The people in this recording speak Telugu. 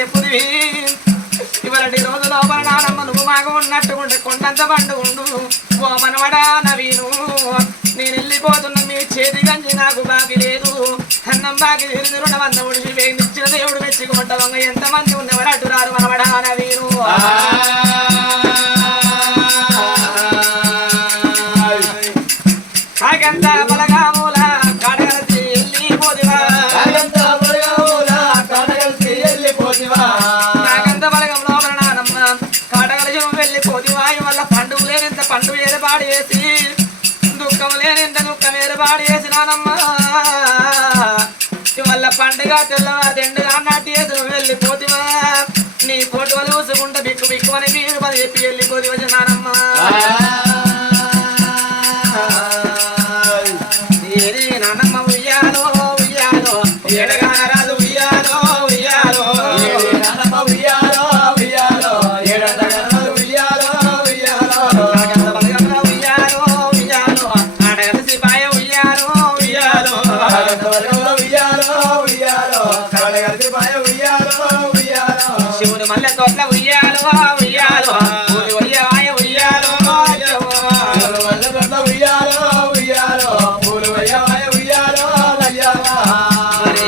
చెప్పుదివి ఇవాళ రోజు లోపల నానమ్మ నువ్వు మాకు ఉన్నట్టుకుంటే కొండంత పండు ఉండు ఓ మనవడా నవీను నేను వెళ్ళిపోతున్నా మీ చేతి గంజి నాకు బాకి లేదు అన్నం బాకి తిరిగి రుణవంత ఉడిచి ఇచ్చిన దేవుడు మెచ్చుకుంటావు ఎంతమంది ఉన్నవారు అటురారు మనవడా నవీను కాకంత బలగాముల కాడగలసి వెళ్ళిపోదివా కాకంత బలగం లోపల నానమ్మ కాడగలసి వెళ్ళిపోదివా వల్ల పండుగ లేనింత పండుగ ఏర్పాటు చేసి దుఃఖం లేనింత దుఃఖం ఏర్పాటు చేసి నానమ్మ వల్ల పండుగ తెల్లవారుగా నాటి ఎదురు వెళ్ళిపోతివా నీ ఫోటో చూసుకుంటే బిక్కు బిక్కు అని మీరు పది చెప్పి వెళ్ళిపోతివా నానమ్మ నానమ్మ ఉయ్యాలో ఉయ్యాలో ఎడగానరాలు ఉయ్యాలో ఉయ్యాలో నానమ్మ ఉయ్యాలో ఉయ్యాలో ఎడగానరాలు ఉయ్యాలో ఉయ్యాలో ఉయ్యాలో ఉయ్యాలో ఆడగలసి పాయ ఉయ్యాలో ఉయ్యాలో ఉయ్యాలో ఉయ్యాలో ఆడగలసి పాయ ఉయ్యాలో ఉయ్యాలో శివుని మల్లె తోట్ల ఉయ్యాలో ఉయ్యాలో